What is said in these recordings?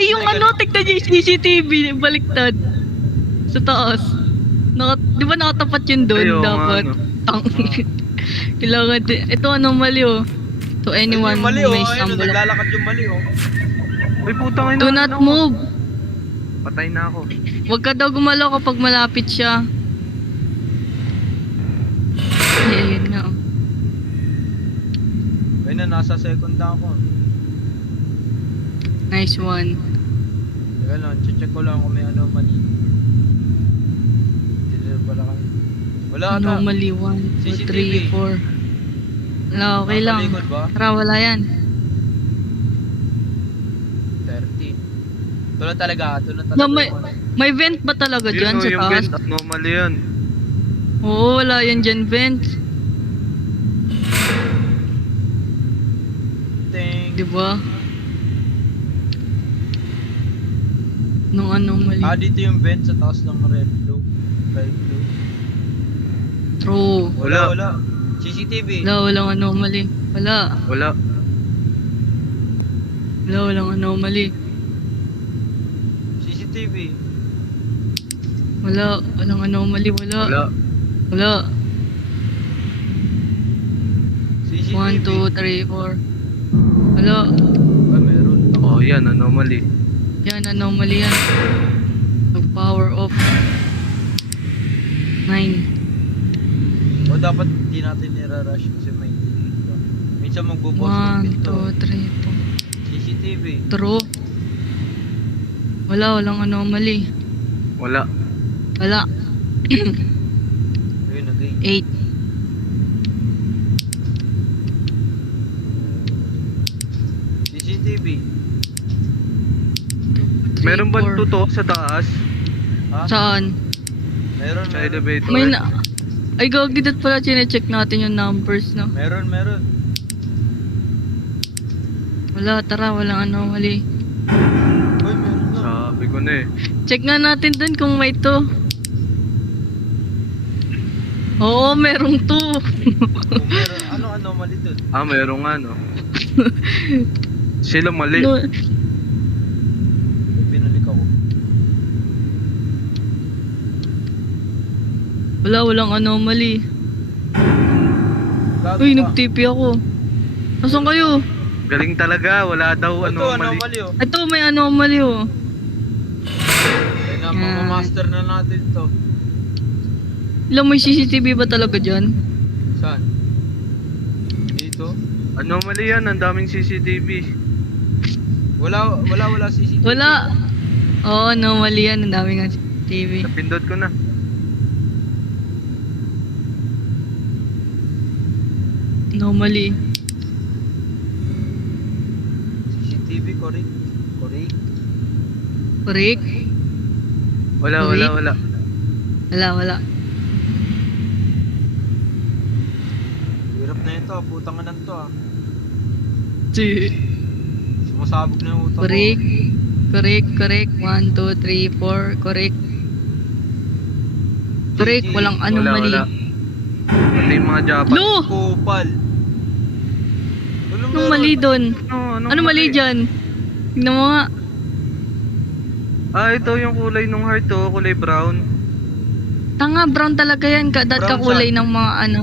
Ay, yung ano, tignan niyo yung CCTV, baliktad. Sa taas. Di ba nakatapat yun doon Ayaw nga, dapat? ano. Tang. Kailangan din. Ito anong mali oh. To anyone Ayun yung mali, who may oh. Ayun, stumble. naglalakad yung mali, oh. Uy, putang ina. Do not ano? move. Patay na ako. Huwag ka daw gumalaw kapag malapit siya. Ay, ayun nga oh. Ayun na, nasa second na ako. Nice one. Teka lang, check ko lang kung may anomaly. Dito pala kayo. Wala ata. Anomaly 1, 2, CCTV. 3, 4. Wala, okay lang. Nakalikod ba? Tara, wala yan. 30. Ito lang talaga, ito lang No, talaga. may vent ba talaga dyan Yun, sa yung taas? vent, anomaly yan. Oo, wala yan dyan vent. Ting. Diba? Nung anomaly. Dito yung vent sa taas ng red blue. Red blue. True. Wala. CCTV. Wala, walang anomaly. Wala. Wala. Wala, walang anomaly. CCTV. Wala, walang anomaly. Wala. Wala. Wala. CCTV. 1, 2, 3, 4. Wala. Ay, meron. Oh, yan, anomaly. Yan, anomaly yan. Nag-power off. 9. O dapat di natin nira-rush kasi may delay pa. Minsan magbubukas ng 1, pinto. 2, 3, 4. CCTV. True. Wala, walang anomaly. Wala. Wala. Ayun, nag-8. 8. CCTV. Meron ba totoo sa taas? Ha? Saan? Meron, Sa meron. elevator? May na... Ay, gagi, dat pala chinecheck natin yung numbers, no? Meron. Wala, tara, walang anomaly. Uy, meron na. Sabi ko na eh. Check nga natin dun kung may to. Oo, merong to. Kung meron, ano anomaly dun? Ah, meron nga no. Sila mali. No, Binalik ako. wala, walang anomaly. Gago Uy, ka. nag-TP ako. Nasaan kayo? Galing talaga, wala daw Ito, anomaly. anomaly, oh. Ito, may anomaly, oh. Ay na, mamamaster na natin to. Ilang may CCTV ba talaga dyan? Saan? Dito? Anomaly yan, ang daming CCTV. Wala CCTV. Wala. Oo, anomaly yan. Ang dami nga CCTV. Napindot ko na. Anomaly. CCTV, correct. Correct? Wala. Wala. Hirap na ito, putang ina to ah. Si. Sumasabog na yung utak Correct. ko. 1, 2, 3, 4. Correct. Walang anomaly. Wala. Pati yung mga Japan. No! Kupal. Anong mali doon? Ano mali mali? dyan? Tignan mo nga. Ah, ito yung kulay ng heart oh, kulay brown. Tanga, brown talaga yan. Brown Kakulay ng mga ano.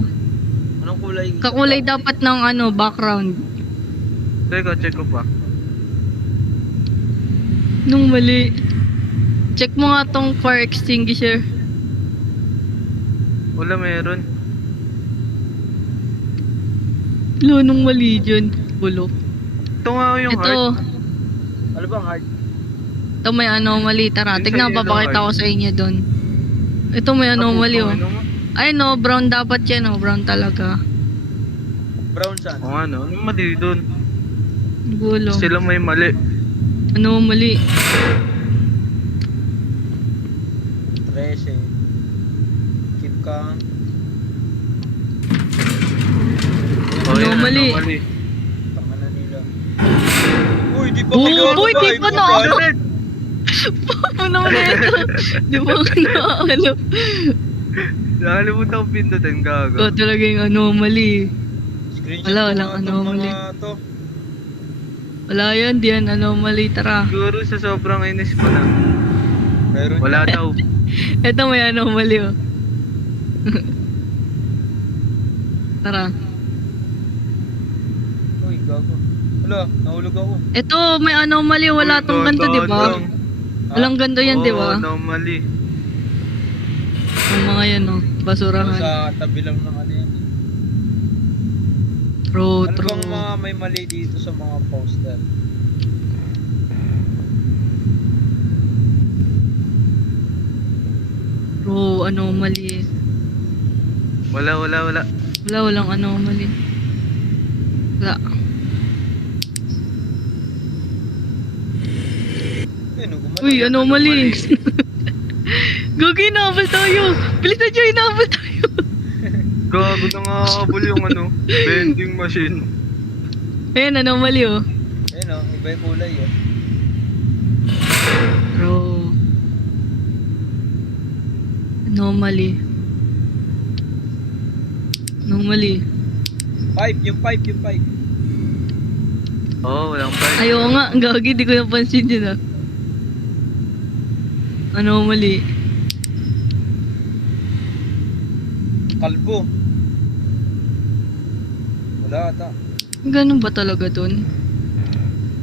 Anong kulay? Kakulay dapat ng ano, background. Teka, check ko pa. Nung mali. Check mo nga tong fire extinguisher. Wala, meron. Lo, nung mali dyan. Bulo. Ito nga yung Ito. heart. Ano bang heart? Ito may anomaly. Tara, Yung tignan, sa yellow papakita ko heart. sa inyo doon. Ito may anomaly, oh. Ano nga? Ay no, brown dapat yan, oh. Brown talaga. Brown saan? Oo nga no, anong mali dun? Gulo. Sila may mali. Anomaly. 13. Keep count. Oh, yan, Anomaly. anomaly. Tanga na nila. Uy, di pa Oh, magagawa, boy, di pa na. magagawa. Ano na ito? Di ba ano? Nakalimutan ko pindutin, gago. Ito talaga yung anomaly. Screenshot Wala, ko walang nga tong anomaly. mga to. Wala yan, di yan anomaly, tara. Siguro sa sobrang inis mo na. Meron Wala daw. Eto may anomaly oh. Tara. Uy, gago. Wala, nahulog ako. Eto may anomaly, wala tong ganito, di ba? Walang ganito yan, di ba? Anomaly. Yung mga yan oh, basurahan. Sa tabi lang ng ano yan. True, Ano true. bang mga may mali dito sa mga poster? True, anomaly. Wala. Wala, walang anomaly. Wala. Ayun, gumalaw. Uy, anomaly. Gagi, inaabal tayo. Bilis na dyan, inaabal tayo. Gago na nga kabul yung ano, vending machine. Ayan, anomaly oh. Ayun o, iba yung kulay oh. True. Anomaly. Anomaly. Pipe, yung pipe. Walang price. Ayaw nga, ang gagi, di ko napansin yun ah. Anomaly. Kalbo. Wala ata. Ganun ba talaga dun?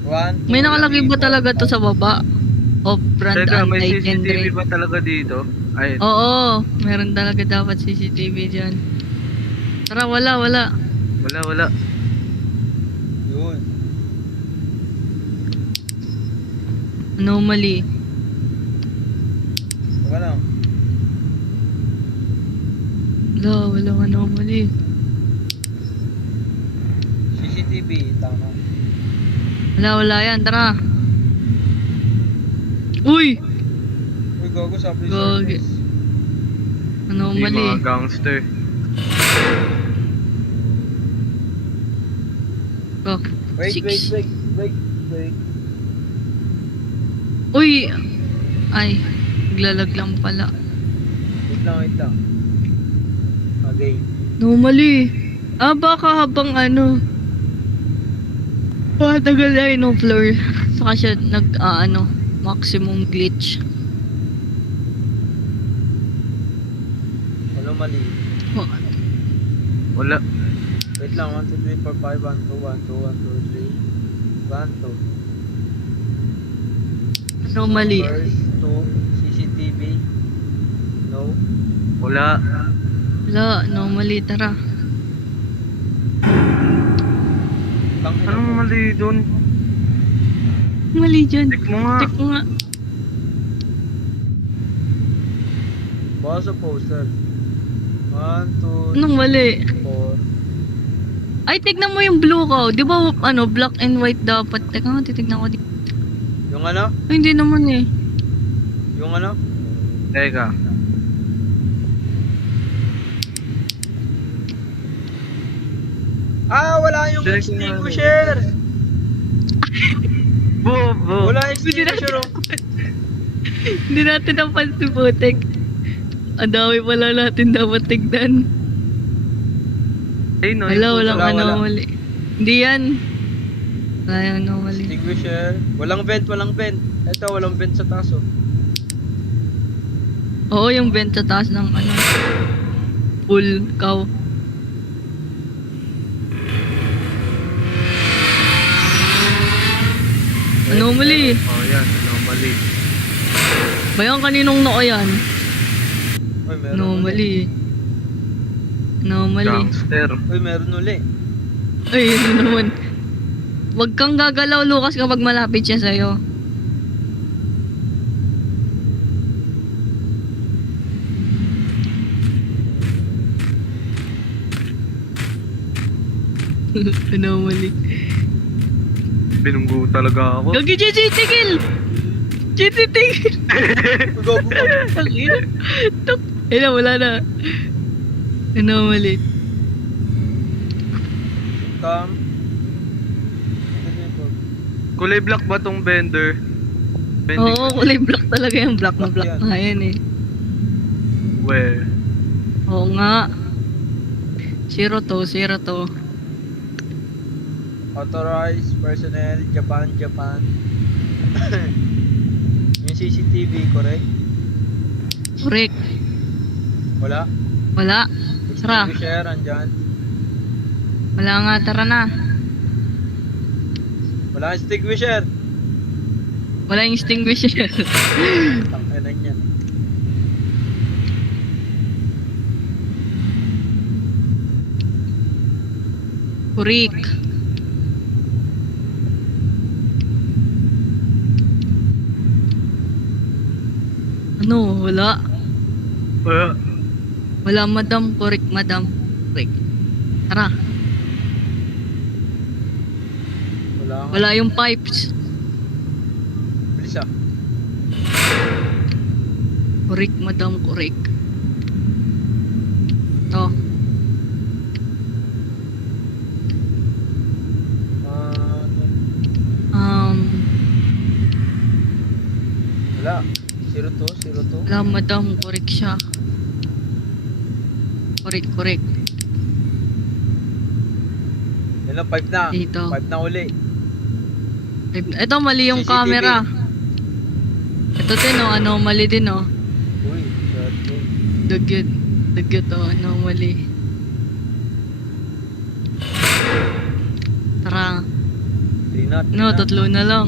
1, 2, May nakalagay ba talaga to sa baba? Of brand Teka, may anti-genre. CCTV ba talaga dito? Ay, Oo, meron talaga dapat CCTV dyan. Tara, wala. wala. Yun. Anomaly. Saka lang. Wala, walang anomaly. CCTV, tama. Wala yan, tara. Uy! Uy, gago, sabi Gagi. service. Hindi Anomaly. mga gangster. Oh, Wait. six. Uy! Ay, naglalag lang pala. Wait lang. Okay. Anomaly. Baka habang ano. Tagal na yun ng floor. Saka siya maximum glitch. Wala mali. Oh, Wala. Wait lang, 1, 2, 3, 4, 5, 1, 2, 1, 2, 1, 2, 3. 1, 2. anomaly. First, 2, CCTV. No. Wala. Wala, anomaly, tara. Tangina Anong mo. mali doon? Mali dyan. Check mo nga. Check mo nga. Baka sa poster. 1, 2, Anong mali? 4. Ay, tignan mo yung blue cow. Di ba, black and white dapat? Teka nga, titignan ko dito. Yung ano? Ay, hindi naman eh. Yung ano? Teka. Wala yung Check extinguisher! Bobo. Wala extinguisher oh. Hindi natin napansin, putek. Ang dami pala natin dapat tignan. Ay, no. Walang wala. anomaly. Hindi yan. Wala yung anomaly. Extinguisher. Walang vent. Ito, walang vent sa taas oh. Oo, yung vent sa taas ng full cow. Anomaly. Yan. Anomaly. Bayan kaninong noo yan? Uy, meron Anomaly. Anomaly. Gangster. Uy, meron uli. Ay, yun naman. Huwag kang gagalaw, Lucas, kapag malapit siya sa'yo. Anomaly. Binunggo talaga ako. Gagi, JJ, tigil! JJ, tigil! Uy, gago ka. Tangina. Tok. Ayun na, wala na. Anomaly. Cam. Kulay black ba tong vendor? Vending Oo, kulay black talaga yung black na black nga yan eh. Where? Oo nga. Zero to. Authorized personnel, Japan. Yung CCTV, correct? Correct. Wala? Wala. Tara. Extinguisher, andyan. Wala nga, tara na. Wala kang extinguisher. Wala yung extinguisher. Tangkinan yan. Correct. Ano? Wala. Wala. Wala, madam. Correct, madam. Correct. Tara. Wala nga. Wala yung pipes. Bilis ah. Correct, madam. Correct. To. Um, Wala. 02. wala, madam. Correct siya. Correct. Yan lang, 5 na. Dito. 5 na uli. Ito, mali yung CCTV. camera. Ito din, oh. Anomaly din, oh. Uy, shot mo. Dugyot, oh. Anomaly. Tara. 3 na. No, 3 na lang.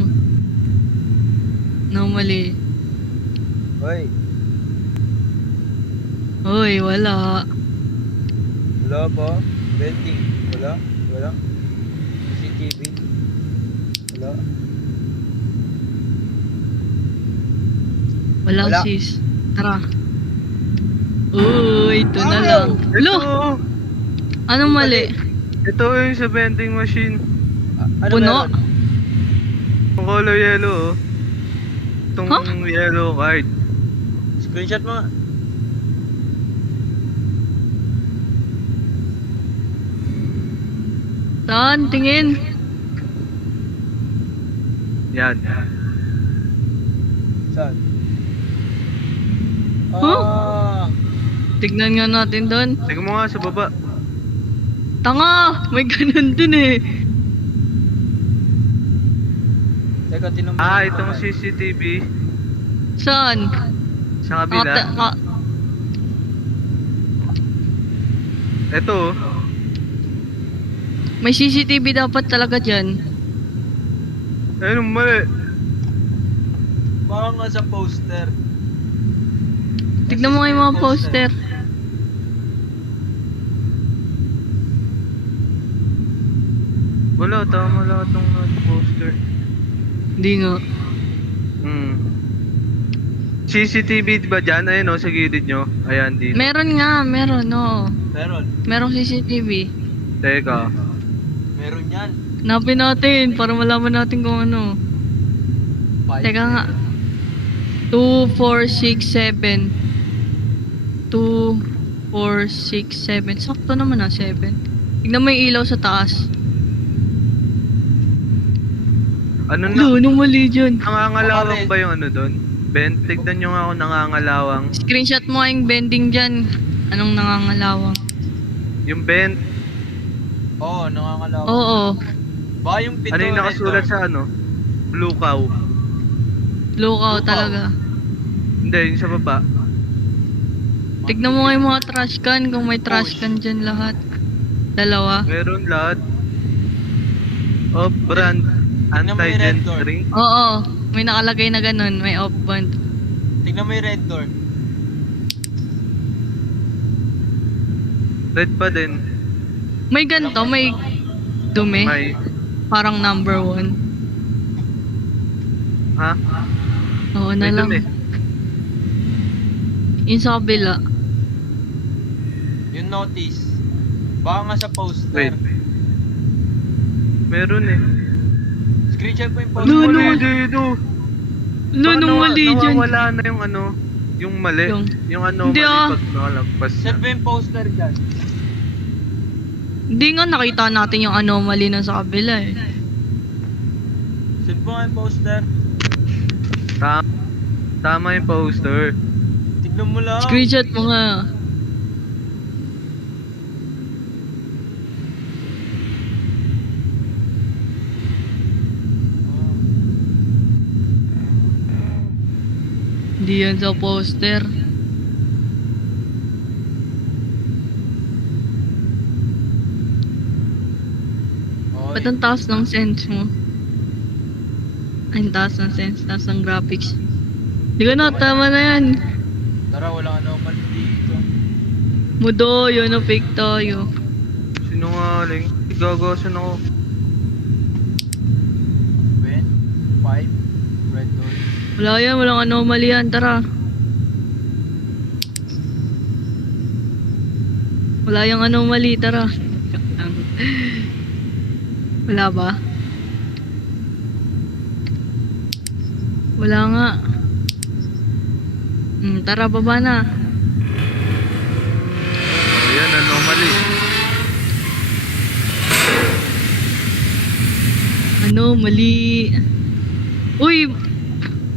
Anomaly. Uy, Hoy, wala. wala pa. Bending. Wala. CCTV. Wala. Wala, Wala. sis. Tara. Uy, ito na lang. Ito. Lo! Anong mali? Ito yung sa vending machine. Ano Puno? meron? Yung color yellow, oh. Itong Huh? yellow card. Screenshot mo nga. Saan? Tingin. Yan. Saan? Huh? Ah, Tignan nga natin doon. Tingnan mo nga sa baba. Tanga! May ganun din eh. teka, tinong Itong CCTV Saan? sa kabila. Ito, oh. May CCTV dapat talaga dyan. Ayun, mali. Baka nga sa poster. Tignan mo nga yung mga poster. Wala, tama lahat ng poster. Hindi nga. CCTV ba dyan? Ayun, oh, sa gilid nyo. Ayan, dito. Meron nga, meron, no. Meron. Merong CCTV. Teka. Meron yan. Hanapin natin para malaman natin kung ano. Teka nga. 2, 4, 6, 7. 2, 4, 6, 7. Sakto naman 7. Tignan mo yung ilaw sa taas. Ano na? Anong mali dyan? Nangangalawang ba yung ano doon? Ben, tignan nyo nga ako nangangalawang. Screenshot mo nga yung bending dyan. Anong nangangalawang? Yung bent. Oo, nangangalaw. Oo. Baka yung pinto Ano yung nakasulat red door. sa ano? Blue cow. Lukaw talaga. Hindi, yung sa baba. Tignan mo nga yung mga trash can. Kung may trash can dyan lahat. Dalawa. Meron lahat. Of brand. Tingnan mo yung red door. Anti-gentry. Oo. May nakalagay na ganun. May off band. Tingnan mo yung red door. Red pa din. May ganito. May dumi. May. Parang number 1. Ha? Oo na May lang. dumi. Yung sa kabila. Yung notice. Baka nga sa poster. Wait. Meron eh. Screenshot mo yung Ano poster. No, mali dito? Nung mali dyan. Nawawala na yung ano. Yung mali. Yung ano Hindi, mali ah. pag nakalagpas na. Saan ba yung poster dyan? Hindi nga nakita natin yung anomaly na sa kabila eh. Saan ba nga yung poster? Tama yung poster. Tignan mo lang. Screenshot mo nga. Hindi yan sa poster. Oy, Ba't ang taas ng sense mo? Ay, ang taas ng sense, taas ng graphics. Di ko na, tama na yan. tara, walang anomaly dito. Mudo, yun o fake tayo. Sinungaling. Gagawasan ako. Ben, 5, red door. Wala yan, walang anomaly yan, tara. Wala yung anomaly, tara. Wala ba? Wala nga. Tara, baba na. Ayan, anomaly. Anomaly. Uy!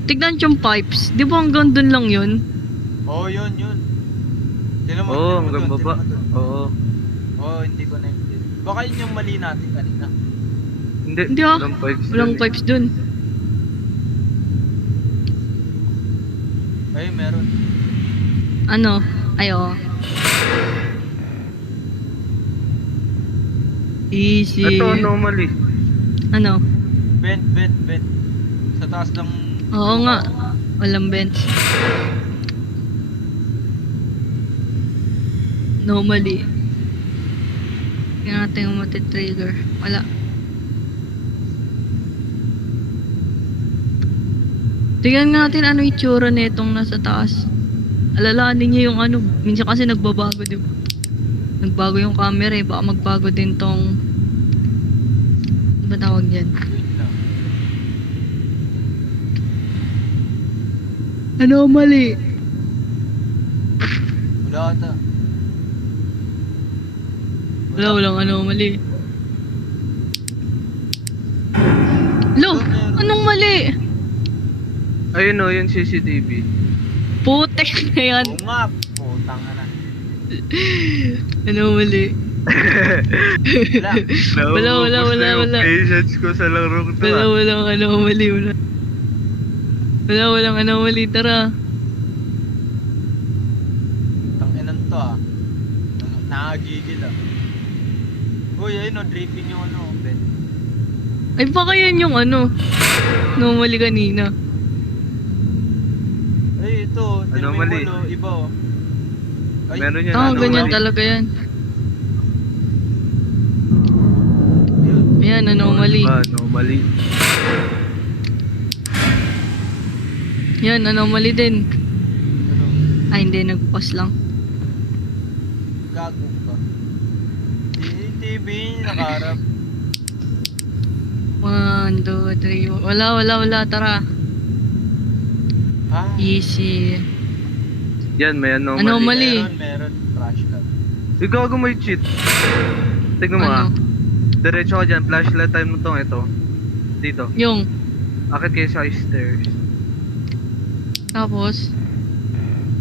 Tignan yung pipes. Di ba hanggang dun lang yun? Oh, yun. Tignan mo, Oo, tignan mo hanggang dun, baba. tignan mo dun. Oo. Oh, hindi connected. Baka yun yung mali natin kanina. Hindi, Hindi ah. walang pipes Walang dun eh. pipes dun. Ay, meron. Ano? Ay, oo. Easy. Ito, anomaly. Ano? Vent. Sa taas ng... Oo nga. Walang bench. Normally. Tingnan natin yung mati-trigger. Wala. Tingnan natin ano itsura nitong nasa taas. Alalahanin niyo yung ano. Minsan kasi nagbabago, di ba? Nagbago yung camera eh. Baka magbago din tong... Ano ba tawag dyan? Wait lang. Anomaly. Wala ata. Walang anomaly. Lo! Anong mali? Ayun o, yung CCTV. Putek na yan. Oo nga. Putang na. Anomaly. Wala. Wala. Naubos na yung patience ko sa larong to ah. Walang anomaly. Walang anomaly. Tara. Tanginan to ah. Nakagigil ah. Uy, ayun o, dripping yung ano, Ben. Ay, baka yan yung ano. Anomaly kanina. Ay, ito. Anomaly. Tinan mo yung iba oh. Ay, Meron yan, Ah, anomaly. ganyan talaga yan. Ayun. Ayan, anomaly. Diba, anomaly. Yan, anomaly din. Ano? Ay, hindi. Nag-pause lang. Gago ka. TV, nakaharap. 1, 2, 3. Wala. Tara. Ha? Easy. Yan, may anomaly. Anomaly. Meron. Crash ka. Gago may cheat. Tignan mo ah. Ano? Diretso ka dyan, flashlight time mo tong ito. Dito. Yung. Akit kayo sa stairs. Tapos.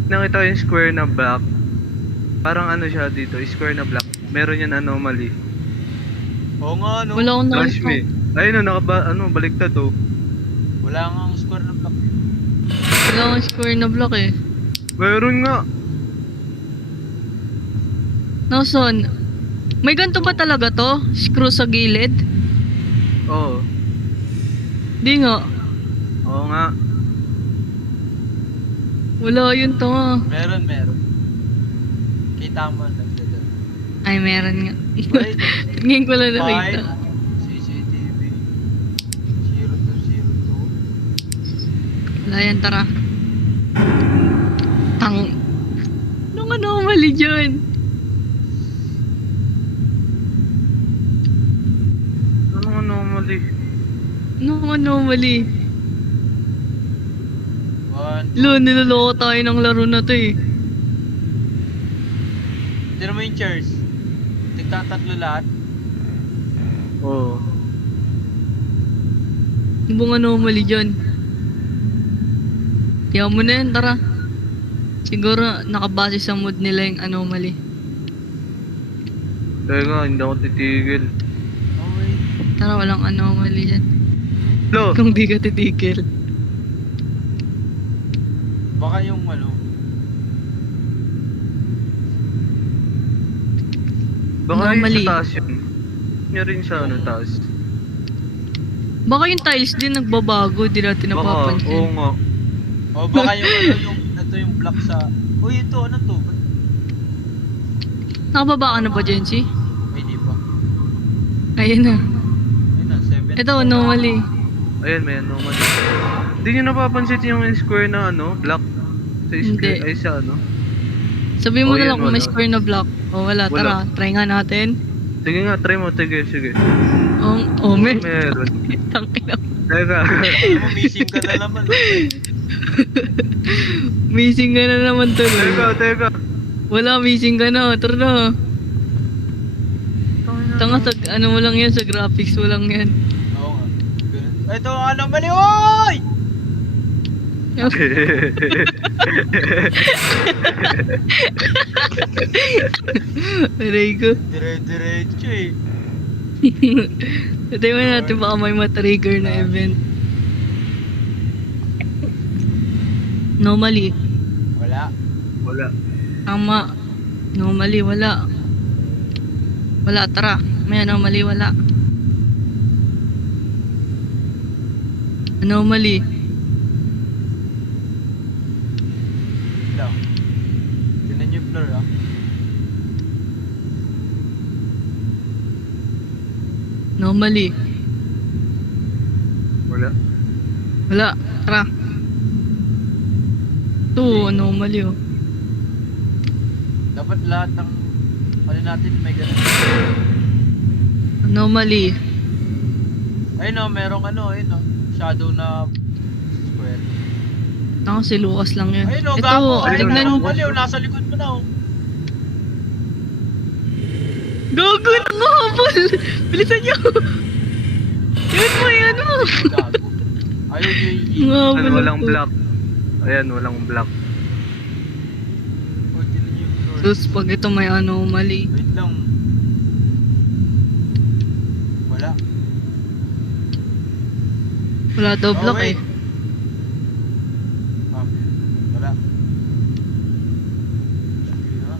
Nakita ko yung square na black. Parang ano siya dito, square na black. Meron yan anomaly. Oo nga, no? Wala akong Flash me. Ayun o, baliktad oh. Wala nga ang square ng block. Wala akong square na block eh. Meron nga. Nason? May ganito ba talaga to? Screw sa gilid? Oo. Di nga. Oo nga. Wala yun to nga. Meron. Kita mo, nagdadal. Ay, meron nga. Wait. Tingin ko lang nakita. 5. CCTV. 0202. Wala yan, tara. Anong anomaly dyan? Anong anomaly? Anong anomaly? 1. Lo, niloloko tayo ng laro na to eh. Tira mo yung chairs. Tigtatatlo lahat. Oo. Ano bang anomaly dyan? Kaya mo na yan, tara. Siguro nakabase sa mood nila yung anomaly. Teka, hindi ako titigil. Oh, wait. Tara, walang anomaly dyan. Lo! Kung di ka titigil. Baka yung ano. Baka yun Normally. sa taas yun. Yun rin sa ano, taas. Baka yung tiles din nagbabago, di natin Baka, oo napapansin. nga. O baka yung ano, yung ito yung block sa. Uy, ito ano to? Ba't- Nakababa ka na ba, Jency? Ay, di ba? Ayun na. Ayun na, 7. Ito, normally. Ayan, may ano man. Hindi nyo napapansin yung square na ano, block? Sa square, Hindi. ay sa ano? Sabihin mo Oh, na yan, lang kung may wala. square na block. O wala, tara. Try nga natin. Sige nga, try mo, sige. Meron. Meron. Tangina. Teka. Baka naman missing ka na naman. Missing ka na naman tuloy. Teka. Wala, missing ka na. Tara na. Tanga sa, ano mo lang yan, sa graphics mo lang yan. Oo nga. Ganun. Ito, ano mali? Oy! Aray ko. Dire-diretso eh. Tatay mo natin baka may matrigger na event. Normally. Wala. Wala. Tama. Normally, wala. Wala, tara. May anomaly, wala. Anomaly. Wala. Tinan niyo yung floor ah. Anomaly. Wala. Wala, tara. Ito, anomaly oh. Dapat lahat ng ano natin may ganun. Anomaly. Ayun no, merong ano, ayun no. Shadow na square. Ako si Lucas lang yun. Ayun no, Ito, gago. Ayun tignan no, mo. mali oh, nasa likod mo na oh. Gago na nga, Paul! Bilisan niyo! Yun mo, yan mo! Gago. Ayaw niyo yung Nga, Ano, walang to. block. Ayan, walang block. Oh, tinan niyo yung floor. Sus, pag ito may anomaly. Wait lang. Wala. Wala daw Oh, block wait. eh. Ah, wala. Sige nga.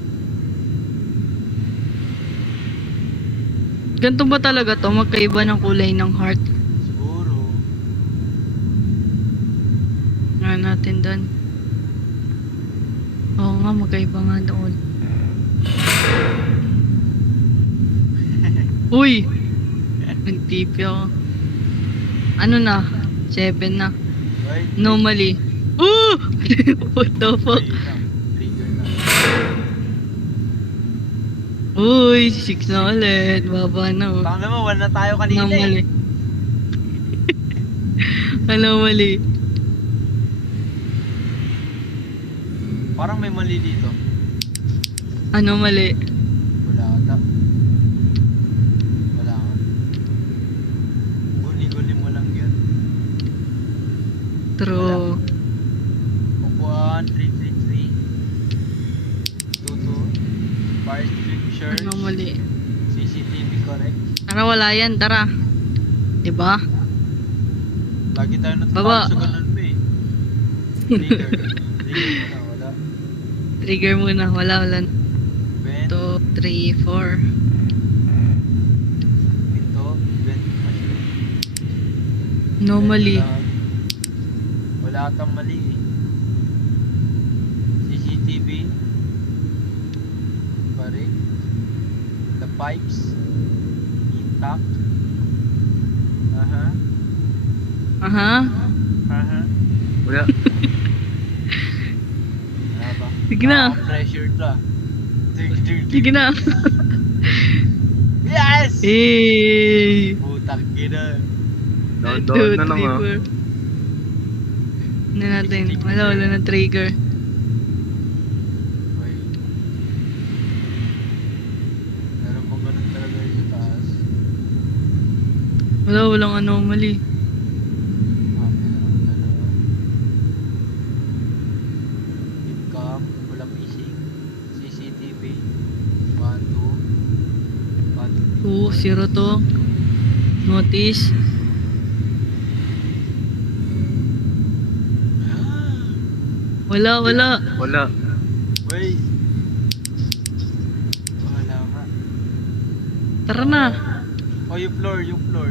Ganito ba talaga to? Magkaiba ng kulay ng heart. Siguro. Nga natin doon. Oo nga, magkaiba nga doon. Uy! Nag-TP ako. Ano na? 7 na. Wait. Anomaly. Oh! What the fuck? Ayun na. Trigger na. Uy, 6 na ulit. Baba na oh. Baka naman, wala na tayo kanina Anomaly. eh. Anomaly. Parang may mali dito. Anomaly. Wala ata. Wala ka. Guni-guni mo lang yun. True. Upuan, 333. 22. Fire extinguishers. Anomaly. CCTV correct. Tara, wala yan. Tara. Diba? Lagi tayo Baba. natutulog sa ganun ba eh. Trigger. Trigger mo na, wala. Trigger muna. Wala. Vent. 2, 3, 4. Pinto. Vent machine. Anomaly. Vent lock. Wala atang mali eh. CCTV. Pare. The pipes. Intact. Aha. Aha. Aha. Wala. Wala ba? Sige na. Pressure to ah. Sige na. Yes! Hey! Putang ina. Down na lang ah. Ano natin? Wala na trigger. Wait. Meron bang ganun talaga yung sa taas? Walang anomaly. Ah, meron ganun. Webcam, walang missing. CCTV. 1, 2. 2, 0 to. Notice. Wala, wala. Wala. Uy. Wala nga. Tara na. Oh, yung floor, yung floor.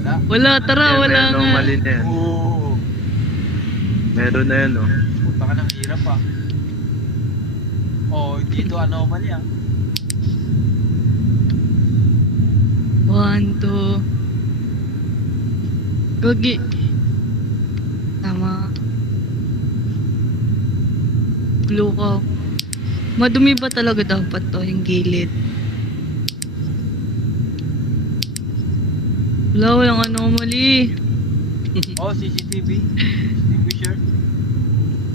Wala. Wala, tara, Yan, wala may nga. anomaly na yan. Oo. Meron na yan, oh. Punta ka ng hirap ah. Oh, dito anomaly ah. 1, 2. Gogi. Tama. Blue ko. Madumi ba talaga dapat to, yung gilid? Wala, walang anomaly. Oh, CCTV. Extinguisher.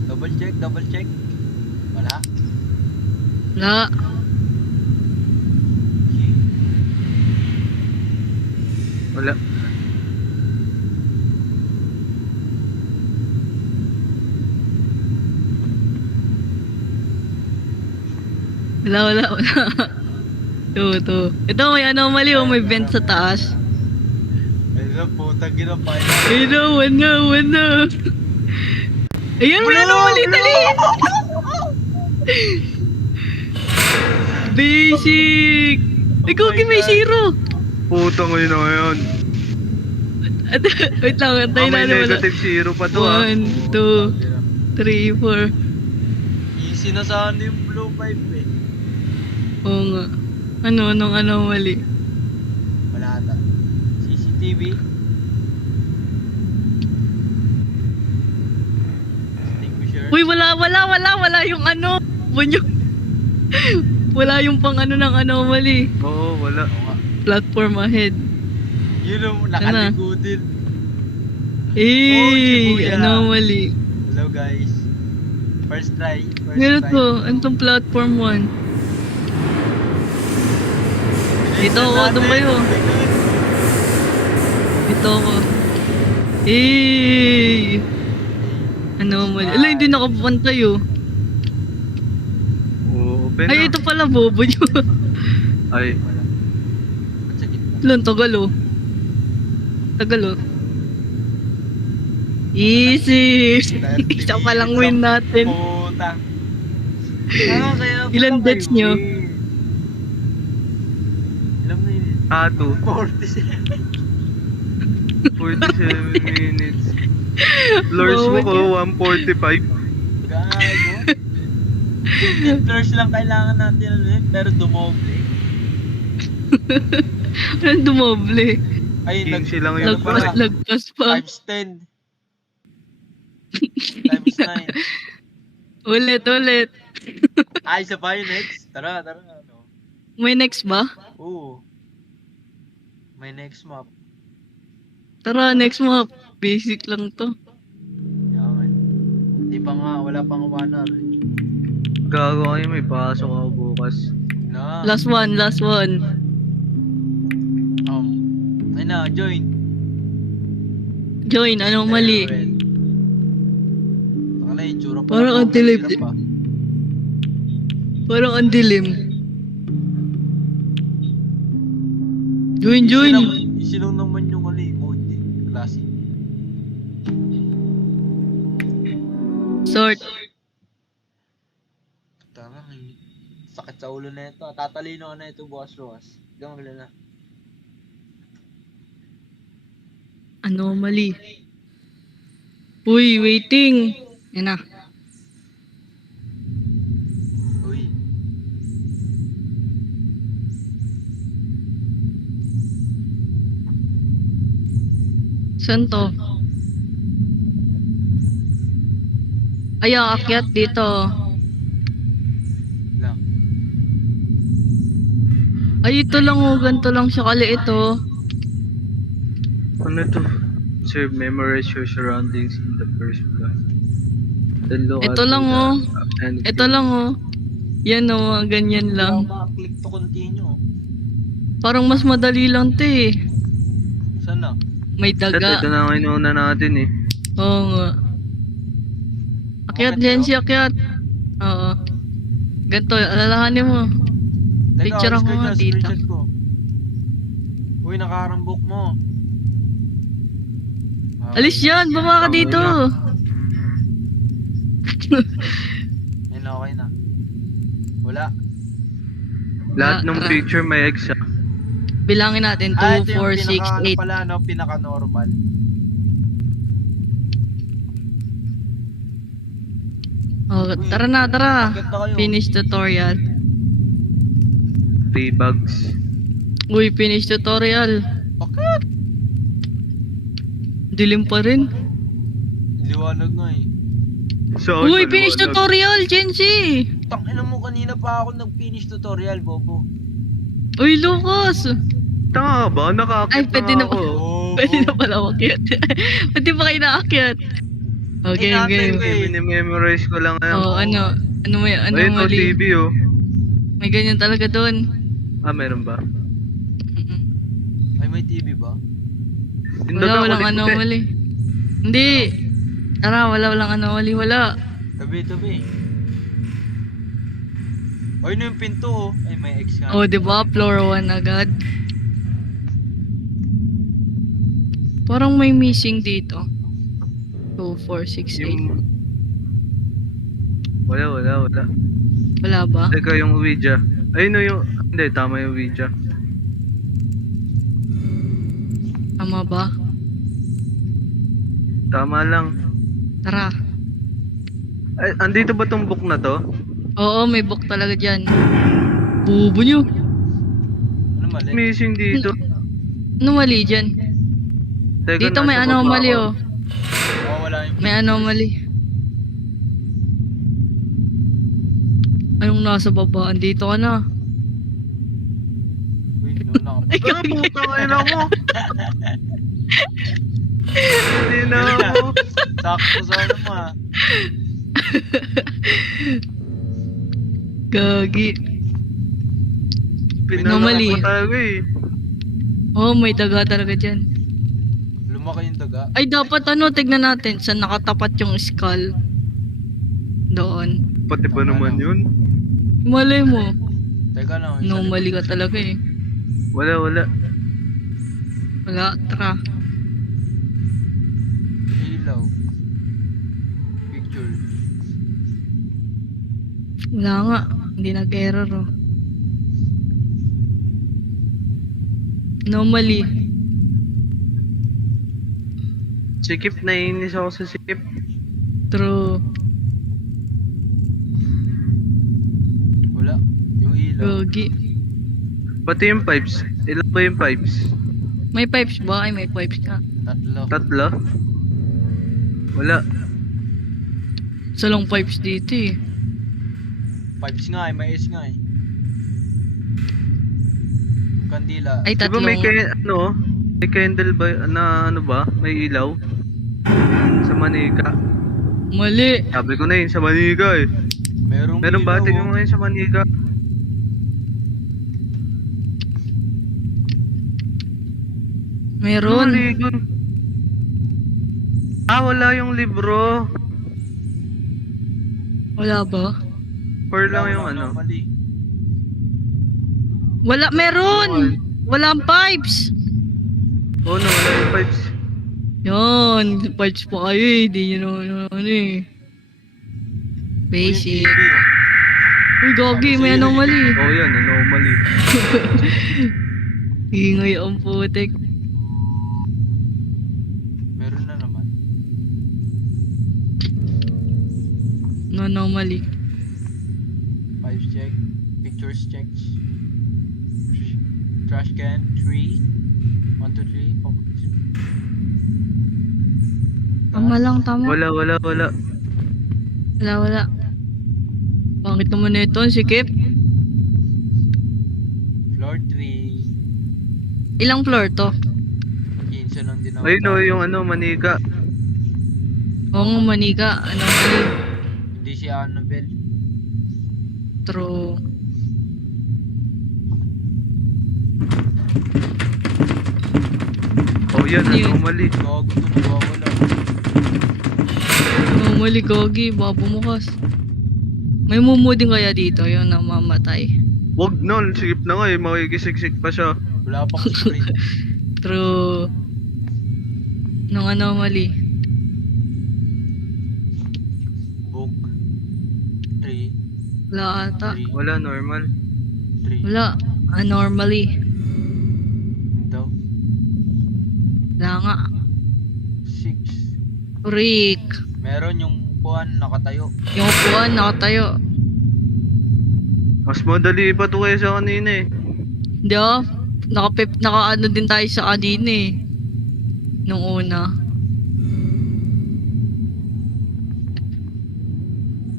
Double check, double check. Wala. Wala. Wala. Wala, wala, wala. To. Ito may anomaly o may vent sa taas. Ayun, putang ina pa. Ayun na, wala. Ayan, may anomaly, dali! Basic! Ikaw, my may God. zero! Putang ngayon na ngayon. Wait lang, antayin May natin wala. negative zero pa to, ah. 1, 2, 3, 4. Easy na sana yung blue pipe eh. Oo nga. Anong anomaly? Wala ata. CCTV. Extinguisher. Uy, wala yung ano. Bunyo. Wala yung pang ano ng anomaly. Oo, wala. Oo nga. Platform ahead. Yun yung nakaligo din. Shibuya. Anomaly. Hello guys. First try. First Meron try. to, antong platform 1. Dito ako, doon kayo. Dito ako. Anomaly. Ala, hindi nakapantay oh. Oo, open Ay, na. ito pala, bobo nyo. Ay, Wala. Ba't sa gitna? Ilan, tagal oh. Tagal oh. Easy! 30 Isa pa lang minutes win ang natin. Puta. Ah, kaya Ilan pala deaths nyo? Ilan minutes? 47 47. minutes. Lures mo ko, 145. Gago. 15 floors lang kailangan natin ulit, pero dumoble. Anong dumoble? Ay, 15 lang yung Lagpas pa. times 10. Times 9. Ulit. Ay, isa pa yung next. Tara. Ano? May next ba? Oo. May next map. Tara, next map. Basic lang to. Yaman. Di pa nga, wala pang 1 hour. Gago kayo, may pasok ako bukas. Na. Last one. Ay na, join. Join, anomaly. Baka na itsura pa. Parang ang dilim. Parang ang dilim. Join. Easy lang naman yung mode eh. Classic. Sort. Tarang eh. Sakit sa ulo na ito. Tatalino ka na ito bukas. Diyan maglala. Anomaly. Uy, waiting. Yan na. Uy. Saan to? Ay, aakyat dito. Lang. Ay, ito lang oh. Ganito lang siya kaliit oh. Ano to? Observe, memorize your surroundings in the first block. Then look Ito at lang, the- oh. anything. Ito lang oh. Yan oh, ganyan Wala lang. maka-click to continue. Parang mas madali lang to eh. Saan na? May Dati, daga. ito na ang inuna natin eh. Oo nga. Akyat dyan siya, akyat. Oo. Ganito, alalahanin mo. Picture ako nga dito. Screenshot ko. Uy, nakaharambok mo. Alis yan, bumaka Tangina. dito. Ayun, okay na. Wala. Lahat ng Tara. picture may X siya. Bilangin natin, Ito 2, yung 4, 6, pinaka, ano 8. pala, no? Pinaka-normal. Oh, tara na, tara. Akit na kayo. Finish tutorial. 3 bags. Uy, finish tutorial. Bakit? Dilim pa rin. Liwanag nga eh. So, Uy, finish tutorial, Genji! Tangina mo, kanina pa ako nag-finish tutorial, Bobo. Uy, Lucas! Tanga ka ba? Nakakit Ay, pwede na ako. Bobo. Pwede na pala makiat. Pwede pa kayo naakyat. Okay, Inatay game. ko eh. Minimemorize ko lang ngayon. Oh, ano? Ano may ano Ayun, no, mali? TV oh. May ganyan talaga doon. Ah, meron ba? Ay, may TV ba? Wala, walang ano mali. Hindi. Tara, walang ano mali, wala. Tabi. Ay, ano yung pinto oh. Ay, may X nga. Oh, di ba? Floor 1 agad. Parang may missing dito. 2, 4, 6, 8. Yung... Wala. Wala ba? Teka, yung Ouija. Ayun no, yung... Hindi, tama yung Ouija. Tama ba? Tama lang. Tara. Ay, andito ba tong book na to? Oo, may book talaga dyan. Bubo nyo. Ano mali? Missing dito. Ano mali dyan? Teka, Dito may nasa baba anomaly ako. oh. Oo, wala yung May anomaly. Anong nasa baba? Andito ka na. Uy, noon na Ah, putang ina mo! Hindi na ako. Sakto sa ano ma. Gagi. Pinangalan Anomaly. ko talaga eh. Oh, may daga talaga dyan. Lumaki yung daga. Ay, dapat ano, tignan natin saan nakatapat yung skull. Doon. Pati ba naman yun? Malay mo. Teka lang. Anomaly ka talaga eh. Wala. Wala, tara. Ilaw. Picture. Wala nga. Hindi nag-error oh. Anomaly. Sikip, naiinis ako sa sikip. True. Wala. Yung ilaw. Gagi. Pati yung pipes. Ilan ba yung pipes? May pipes ba? Ay, may pipes ka. Tatlo. 3? Wala. Sa long pipes dito eh. Pipes nga eh. May S nga eh. Kandila. Ay, Di ba may tatlong. may candle ba na ano ba? May ilaw? Sa Manika. Mali. Sabi ko na yun sa Manika eh. Merong Meron ba? ilaw, Tingnan mo ngayon sa Manika. Meron. Mali dun. Ah, wala yung libro. Wala ba? Or lang yung ano. Mali. Wala, meron! Walang pipes! Oh no, wala yung pipes. Yan, pipes pa kayo eh. Di nyo naman ano eh. Basic. Uy, gagi, may anomaly. Oh yan, anomaly. Ingay ang putek. Meron na naman. No anomaly. Pipes check. Pictures checked. Trash can. 3. 1, 2, 3. Focus. Tama lang, tama. Wala. Wala. Pangit naman na ito, sikip. Floor 3. Ilang floor to? 15 lang din ako. Ayun oh, yung ano, Manika. Oo nga, manika. Anomaly. Hindi si Annabelle. True. Oh yan, Ano yun? anomaly. Gago to, nawawala. Anomaly, gagi. Baka bumukas. May mumuding kaya dito, yung namamatay. Wag nun, sikip na nga eh, makikisiksik pa siya. Wala pang spray. True. Nung anomaly. Book. 3, Wala ata. Wala, normal. 3. Wala. Anormally. Daw. Wala nga. 6. Rick. Meron yung kuhan nakatayo. Yung upuan, nakatayo. Mas madali pa to kaysa kanina eh. Hindi ah. Naka-ano din tayo sa kanina eh. Nung una.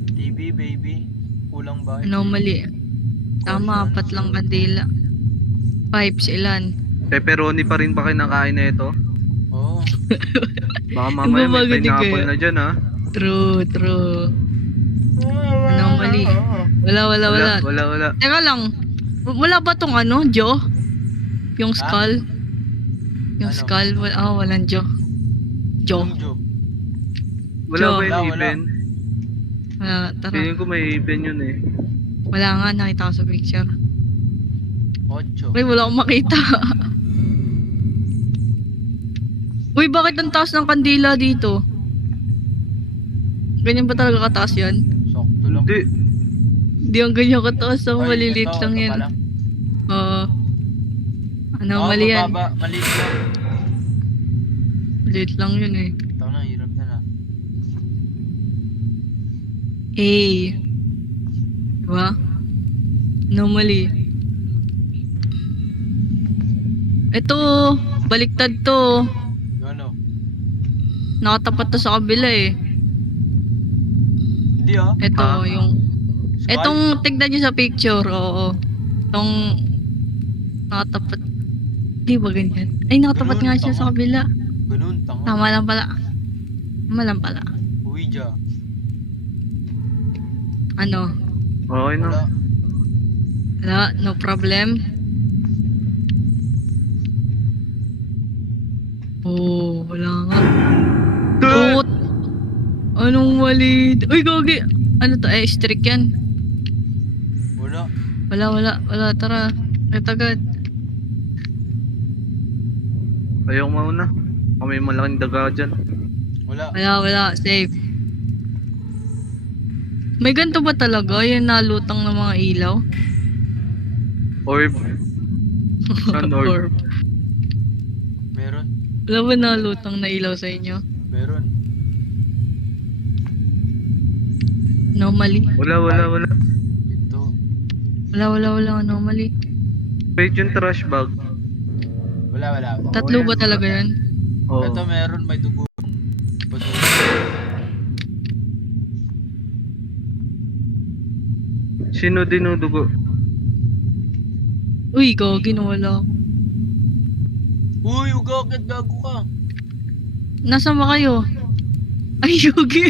TV, baby. Kulang ba? Anomaly. Tama, apat lang kandila. Pipes, ilan? Pepperoni pa rin ba kinakain na ito? Oo. Baka mamaya may Babago din pineapple kaya. na dyan ha. True. Anomaly. Wala. Wala. Teka lang. Wala ba tong ano, Joe? Yung Ha? skull? Yung Ano? skull? Walang Joe. Joe. Anong Joe? Wala Joe. ba yung Wala. even? Tara. Feeling ko may even yun eh. Wala nga, nakita ko sa picture. 8. Uy, wala akong makita. Uy, bakit ang taas ng kandila dito? Ganyan ba talaga kataas yan? Sakto lang. Hindi. Hindi ang ganyan kataas. Ang Ay, maliliit ito, lang ito yan. pala. Oo. Ano, Oo, mali yan. mababa. Maliit lang. Maliit lang yun eh. Ito na, hirap na na. Diba? Normally. Ito, baliktad to. Ano? Nakatapat to sa kabila eh. Hindi ah. Ito, Ah. yung... Skull? Etong tignan nyo sa picture, oo. Itong... Nakatapat... Di ba ganyan? Ay, nakatapat Ganun, nga siya tama. sa kabila. Ganun, tanga. Tama lang pala. Ouija. Ano? Okay na. Wala. Wala, no problem. Oh, wala nga. Tot! Anong mali? Uy, gogi! Ano to? Strict yan. Wala. Wala. Tara. Agad. Ayaw mauna. May malaking daga dyan. Wala. Wala. Safe. May ganito ba talaga? Yung nalutang ng mga ilaw? Orb. Saan orb? Meron. Wala ba nalutang na ilaw sa inyo? Meron. Normally. Wala. Ito. Wala. Normally. Wait yung trash bag. Wala. Tatlo ba talaga yan? Oh. Ito meron, may dugo. Bato. Sino dinudugo? Uy, gogi na wala. Uy, ugakit, gago ka. Nasaan ba kayo? Ay, Yugi!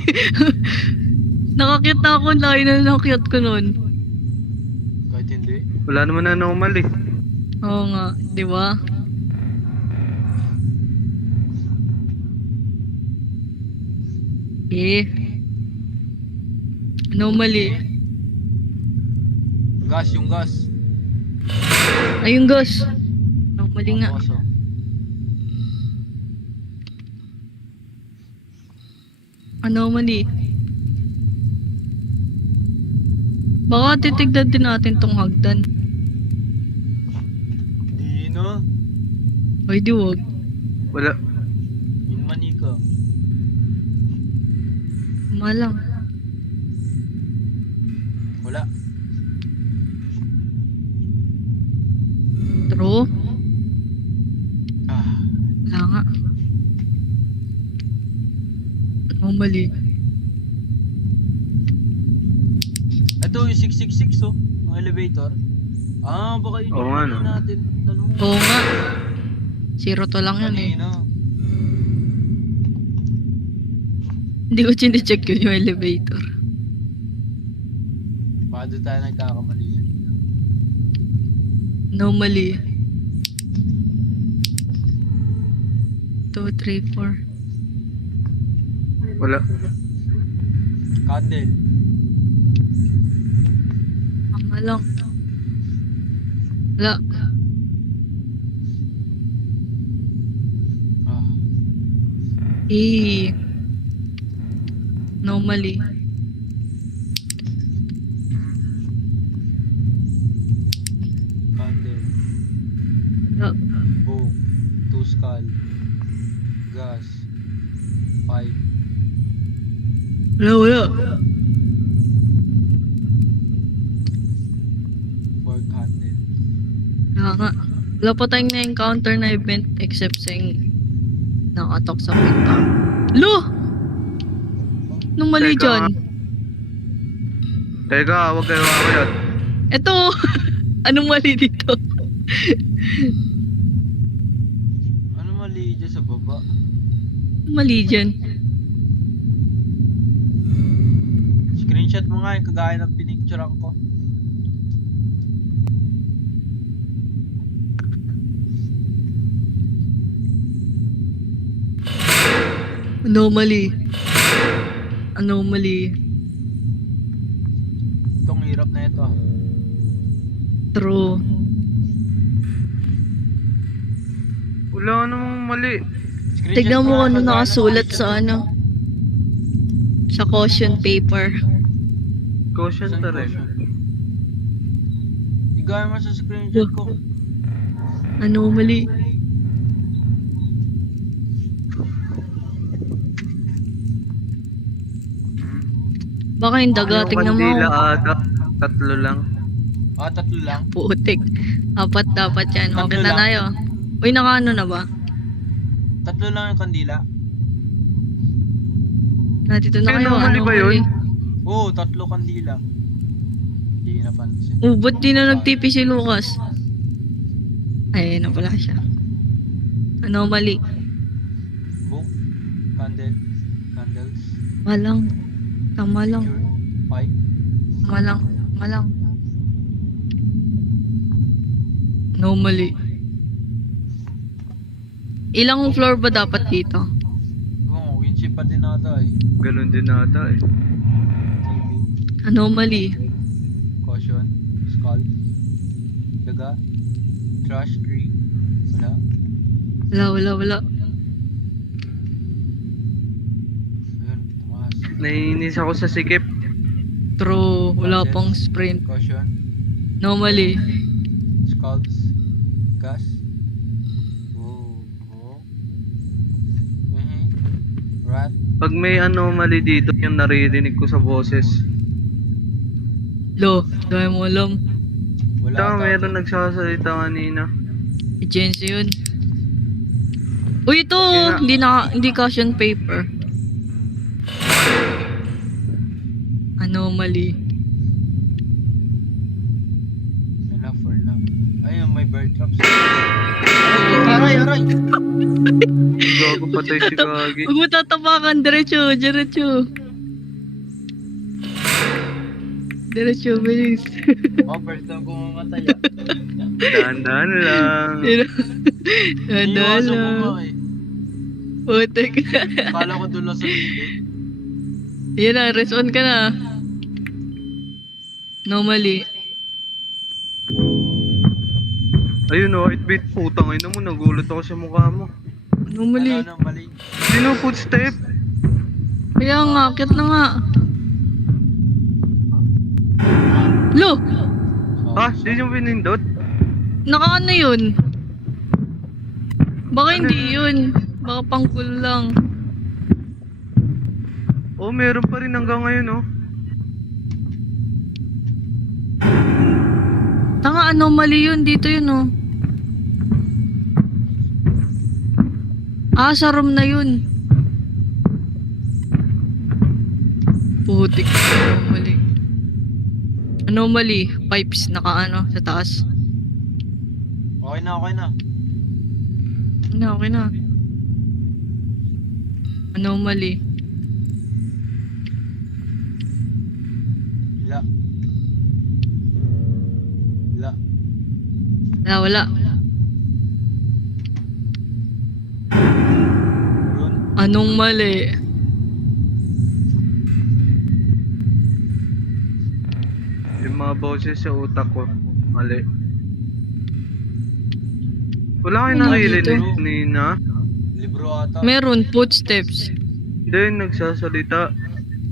Nakakita ako, layo na nakakit ko nun. Kahit hindi. Wala naman anomaly. Oo nga, di ba? Anomaly. Gas, yung gas. Ayun, Gus. Anomaly nga. Ang baso. Anomaly. Baka titignan din natin tong hagdan. Di na. Ay, di wag. Wala. Yun manika. Malang. Wala. True. Ah. Wala nga. Anomaly. Ito yung 666 oh. Yung elevator. Ah, baka yun Oo yung nga, ano no. natin. Tanong. Oo nga. 0 lang yun eh. Kanina. Hindi ko chinecheck yun yung elevator. Baka doon tayo nagkakamali kanina. Anomaly. 2, 3, 4. Wala. Candle. Tama lang. Wala. Ah. Anomaly. skull. Gas. 5. Wala. 4 candle. Kaya nga. Wala pa tayong na-encounter na event except sa yung nakatok sa pinto. Lo! Nung mali Teka dyan. Teka, huwag kayo makamayat. Eto! Anong mali dito? Ano mali dyan sa baba? Anong mali dyan? Screenshot mo nga yung kagaya ng pinicturean ko. Anomaly. Anomaly. Itong hirap na ito ah. True. Wala namang mali. Screenshot Tignan mo nga kung ano kagaya ng nakasulat picture sa ko. ano. Sa caution paper. Caution Saan ta rin. caution? Igaya mo sa screenshot ko. Anomaly. Baka yung daga, Yung tignan mo. kandila ata. 3 lang. Ah, 3 lang. Putik. Apat dapat yan. Tatlo Okay na lang. tayo. Uy, nakaano na ba? 3 lang yung kandila. Nandito na Ay, kayo. anomaly ba yun? Oo, 3 kandila. Hindi napansin. Ba't di na nag-TP si Lucas? Ay, na pala siya. Anomaly. Book. Candle. Candles. Malang. Tama lang. Picture. 5. Malang. Malang. Anomaly. Ilang floor ba dapat dito? Oo, winship pa din ata eh. Ganun din ata eh. TV. Anomaly. Caution. Skull. Daga. Trash tree. Wala. Wala. Ayun, tumaas. Naiinis ako sa sikip. True. Wala pang sprint. Caution. Anomaly. Skulls. Gas. Whoa. Whoa. Rat. Pag may anomaly dito, yung naririnig ko sa boses. Lo. Dahil mo alam. Wala Tama, ata meron to. nagsasalita kanina. Agency yun. Uy, ito! nga. Hindi caution paper. Anomaly. Enough for now. Ayun, may bird traps. Aray! Gago patay si Gagi. Huwag mo tatapakan. Diretso. Diretso, bilis. Oh, first time ko mamatay ah. Dahan-dahan lang. Iniiwasan ko nga Adala. eh. Putek. Kala ko doon lang sa gilid. Yan na, respond ka na. Anomaly. Ayun o, 8-bit putang ina mo, nagulat ako sa mukha mo. Anomaly. Ano, mali. Sino footstep? Kaya nga, akit na nga. Lo! Ah, di yung pinindot? Naka ano yun? Baka Ano hindi yun. Baka pangkul lang. Oh, meron pa rin hanggang ngayon oh. Tanga, anomaly yun. Dito yun, oh. Ah, sa room na yun. Putik. Anomaly. Anomaly. Pipes. Naka-ano, sa taas. Okay na. Okay na. Anomaly. La. Wala. Rune. Anong mali? Yung mga boses sa utak ko. Mali. Wala kayo Ano naririnig dito? kanina? Libro ata. Meron, footsteps. Hindi, nagsasalita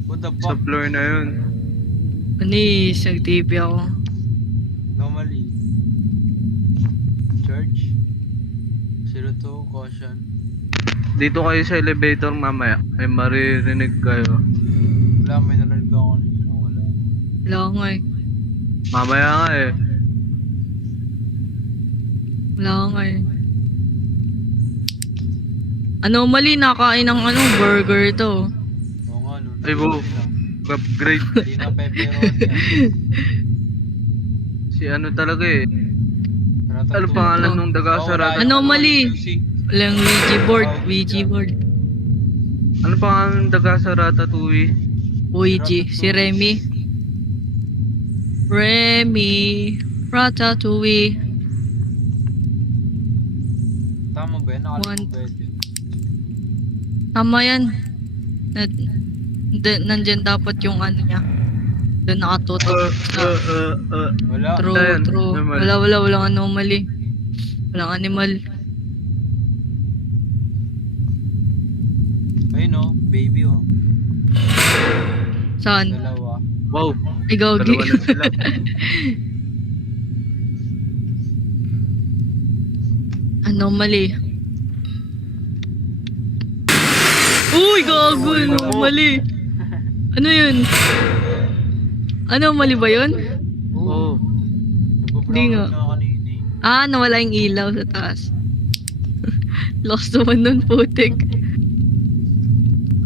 What the sa fuck? floor na yun. Anis, nag-TV ako. Normally. Church. 02 Caution. Dito kayo sa elevator mamaya. May maririnig kayo. Wala, may narinig ako kanina. Wala. Wala nga eh. Mamaya nga eh. Wala nga eh. Anomaly, nakain ng burger to. Oo nga, no. Ay, bo. Upgrade. Hindi na pepperoni yan. Si ano talaga eh. Ratatouille. Ano pangalan Ito. nung daga sa wala Ratatouille? yung Anomaly. music. Walang Ouija board. Ouija board. Ano pangalan nung daga sa Ratatouille? Ouija. Si Remy. Remy. Ratatouille. Tama ba yan? Nakalimutan ba yun? Tama yan. Nandyan dapat yung ano niya. Doon nakatutok. Wala. True, Ayan, true. normal. Walang anomaly. Walang animal. Ayun oh, baby oh. Saan? Dalawa. Wow. Ay, gagi. Dalawa na sila. Anomaly. Uy, gago. Anomaly. Ano yun? Anomaly ba yun? Oo. Hindi nga. Nagbabrownout na kanina eh. Ah, nawala yung ilaw sa taas. Lost naman nun, putik.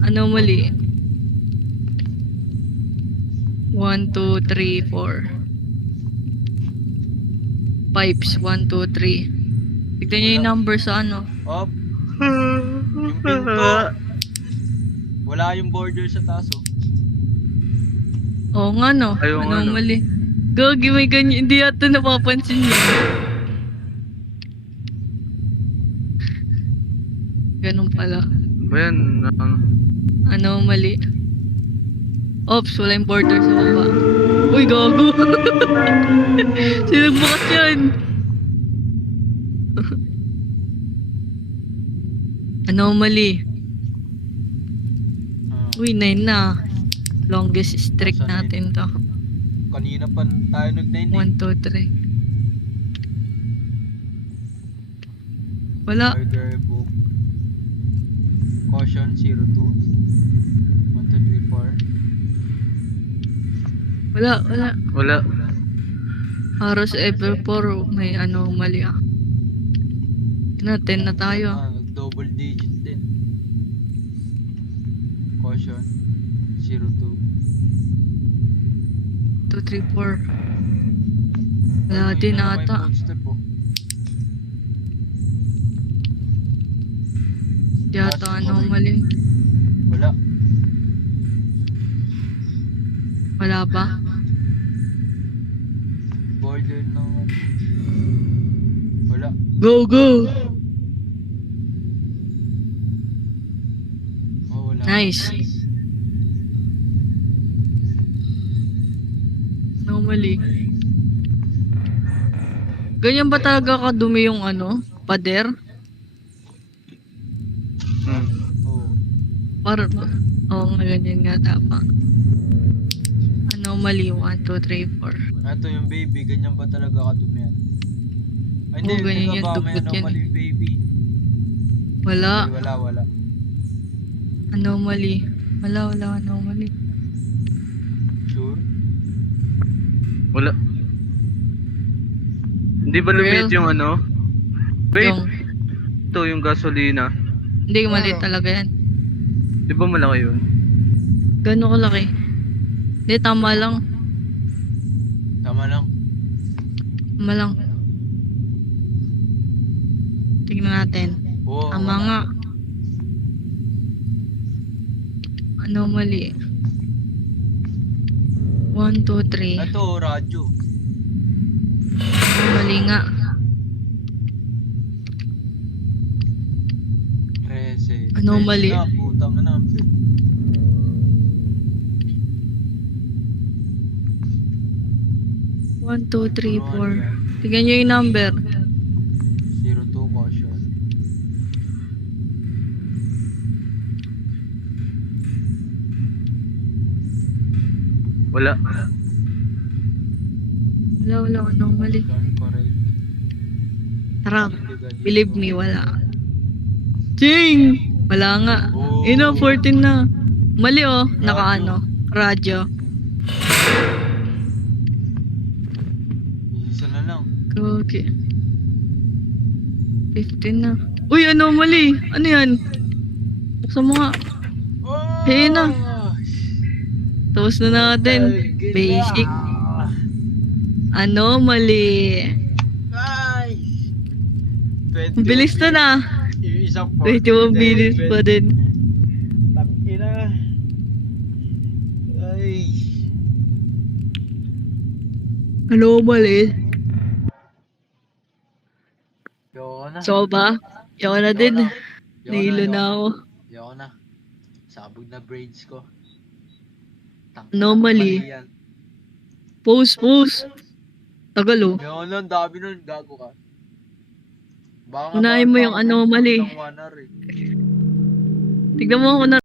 Anomaly. 1, 2, 3, 4. Pipes, 1, 2, 3. Tignan nyo yung number sa ano. Op. Yung pinto. Wala yung border sa taas oh. Oo nga no. Ayaw nga, no. Anomaly. Gagi, may ganyan. Hindi yata napapansin yun. Ganun pala. Ba yan? Anomaly. Ops, wala yung border sa baba. Uy, gago. Sinong bukas yan? Anomaly. Uy, 9 na. Longest streak Nasa natin to. Kanina pa tayo nag-9 1, 2, 3. Wala. Burger book. Caution 02. 1, 2, 3, 4. Wala. Wala. Haros ever 4 may anomaly ah. 10 na tayo. Double digit din. Caution 02. 2, 3, 4. Wala din ata. Di ata anomaly. Wala. Wala ba? Border naman. Wala. Go, go! Oh, wala. Nice. Anomaly. Ganyan ba talaga kadumi yung pader? Oh. Para oo nga, ganyan nga tama. Anomaly 1, 2, 3, 4. Ito yung baby, ganyan ba talaga kadumi yan? Ay, hindi, Oo, ganyan yan, ba may dugot yan anomaly eh. baby? Wala. Ay, wala. Anomaly. Wala anomaly. Sure? Wala. Hindi ba lumit yung ano? Wait, Yung, ito yung gasolina. hindi maliit talaga yan. Di ba malaki yun? Gano'n kalaki? Hindi, tama lang. Tama lang. Tama lang. Tingnan natin. Oo. Tama nga. Anomaly. 1, 2, 3. Ito, radyo. Anomaly nga. 13. Anomaly. Na, putang na. 1, 2, 3, 4. Tignan nyo yung number. 02 caution. Wala. Wala anomaly. Correct. Tara, believe me, wala. Ching! Wala nga. Oh. 14 na. Mali oh, naka radyo. Isa na lang. Okay. 15 na. Uy, mali? Ano yan? Buksan mo nga. Oh! Hey na. Tapos na natin. Basic. Anomaly. Ay! Ang bilis na na. Yung isang 21 minutes pa din. Tangina. Ay. Anomaly. Yoko na. So ba? Yoko na din. Nahilo na ako. Yoko na. Sabog na braids ko. Anomaly. Mali yan. Post. Tagal oh. Yoko na, ang dami nun. Gago ka. Baka Unahin mo yung anomaly. Ng 1 hour eh. Tignan mo ako na